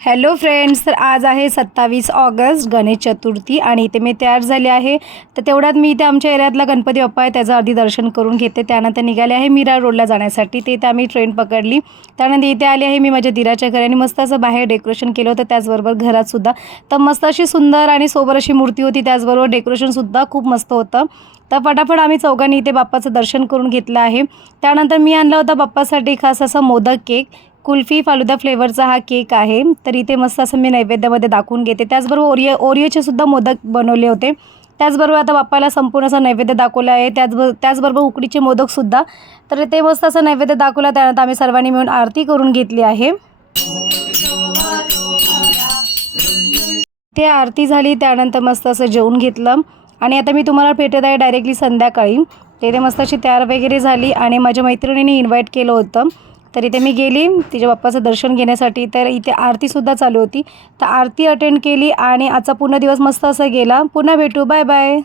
Hello friends, तर आज आहे 27 ऑगस्ट गणेश चतुर्थी आणि इथे मी तयार झाले आहे. तर तेवढ्यात मी इथे आमच्या एरियातला गणपती बाप्पा आहे त्याचं आधी दर्शन करून घेते. त्यानंतर निघाले आहे मीरा रोडला जाण्यासाठी. ते इथे आम्ही ट्रेन पकडली. त्यानंतर इथे आले आहे मी माझ्या दिराच्या घरी आणि मस्त असं बाहेर डेकोरेशन केलं होतं, त्याचबरोबर घरातसुद्धा. तर मस्त अशी सुंदर आणि सोबर अशी मूर्ती होती, त्याचबरोबर डेकोरेशनसुद्धा खूप मस्त होतं. तर फटाफट आम्ही चौघांनी इथे बाप्पाचं दर्शन करून घेतलं आहे. त्यानंतर मी आणला होता बाप्पासाठी खास असा मोदक केक, कुल्फी फालुदा फ्लेवरचा हा केक आहे. तर इथे मस्त असं मी नैवेद्यामध्ये दाखवून घेते. त्याचबरोबर ओरिओचे सुद्धा मोदक बनवले होते. त्याचबरोबर आता बाप्पाला संपूर्ण असा नैवेद्य दाखवला आहे. त्याचबरोबर उकडीचे मोदकसुद्धा. तर ते मस्त असं नैवेद्य दाखवला. त्यानंतर आम्ही सर्वांनी मिळून आरती करून घेतली आहे. ते आरती झाली, त्यानंतर मस्त असं जेवून घेतलं आणि आता मी तुम्हाला भेटत आहे डायरेक्टली संध्याकाळी. तिथे मस्त अशी तयार वगैरे झाली आणि माझ्या मैत्रिणीने इन्व्हाइट केलं होतं. तर इथे मी गेली तिच्या बाप्पाचं दर्शन घेण्यासाठी. तर इथे आरतीसुद्धा चालू होती. तर आरती अटेंड केली आणि आजचा पूर्ण दिवस मस्त असा गेला. पुन्हा भेटू. Bye bye.